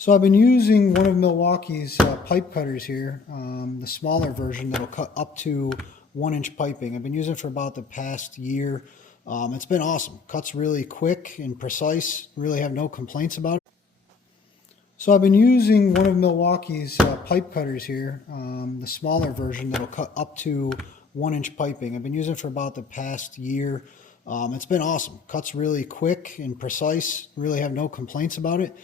So I've been using one of Milwaukee's pipe cutters here, the smaller version that'll cut up to 1-inch piping. I've been using it for about the past year. It's been awesome. Cuts really quick and precise. Really have no complaints about it. So I've been using one of Milwaukee's pipe cutters here, the smaller version that'll cut up to 1-inch piping. I've been using it for about the past year. It's been awesome. Cuts really quick and precise. Really have no complaints about it.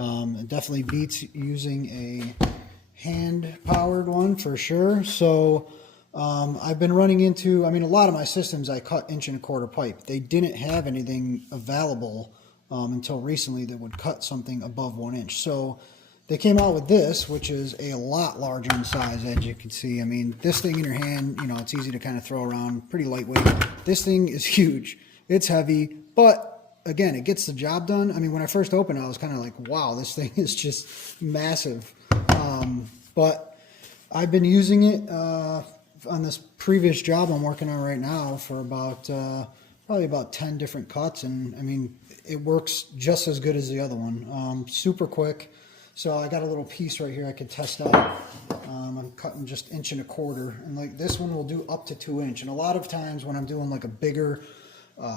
It definitely beats using a hand-powered one for sure. So I've been running into, a lot of my systems I cut 1.25" pipe. They didn't have anything available until recently that would cut something above 1 inch. So they came out with this, which is a lot larger in size, as you can see. This thing in your hand, it's easy to kind of throw around, pretty lightweight. This thing is huge. It's heavy, but again, it gets the job done. When I first opened it, I was kind of like, wow, this thing is just massive. But I've been using it on this previous job I'm working on right now for about probably about 10 different cuts, and it works just as good as the other one. Super quick. So I got a little piece right here I can test out. I'm cutting just 1.25", and like this one will do up to 2 inch. And a lot of times when I'm doing like a bigger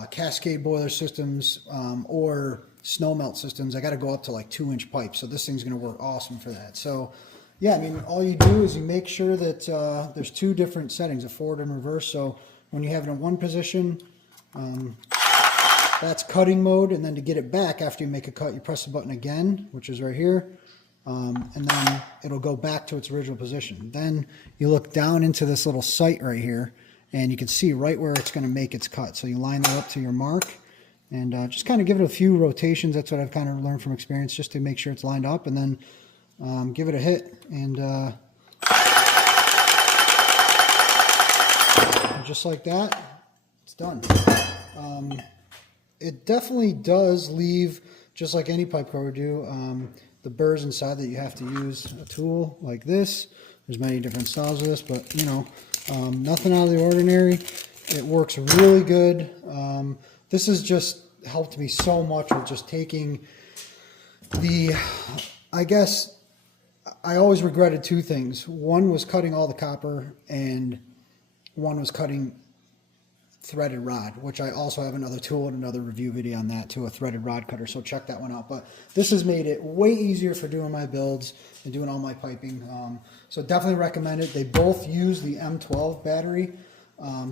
cascade boiler systems or snow melt systems, I got to go up to like 2-inch pipes. So this thing's going to work awesome for that. So yeah, all you do is you make sure that there's 2 different settings, a forward and reverse. So when you have it in one position, that's cutting mode, and then to get it back after you make a cut, you press the button again, which is right here, and then it'll go back to its original position. Then you look down into this little sight right here, and you can see right where it's going to make its cut. So you line that up to your mark, and just kind of give it a few rotations. That's what I've kind of learned from experience, just to make sure it's lined up, and then give it a hit, and just like that, it's done. It definitely does leave, just like any pipe cutter would do, the burrs inside that you have to use a tool like this. There's many different styles of this, but nothing out of the ordinary. It works really good. This has just helped me so much with just taking I guess I always regretted 2 things. One was cutting all the copper, and one was cutting threaded rod, which I also have another tool and another review video on that too, a threaded rod cutter, so check that one out. But this has made it way easier for doing my builds and doing all my piping, so definitely recommend it. They both use the M12 battery,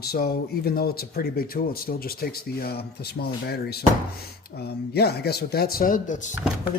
so even though it's a pretty big tool, it still just takes the smaller battery. So yeah, I guess with that said, that's pretty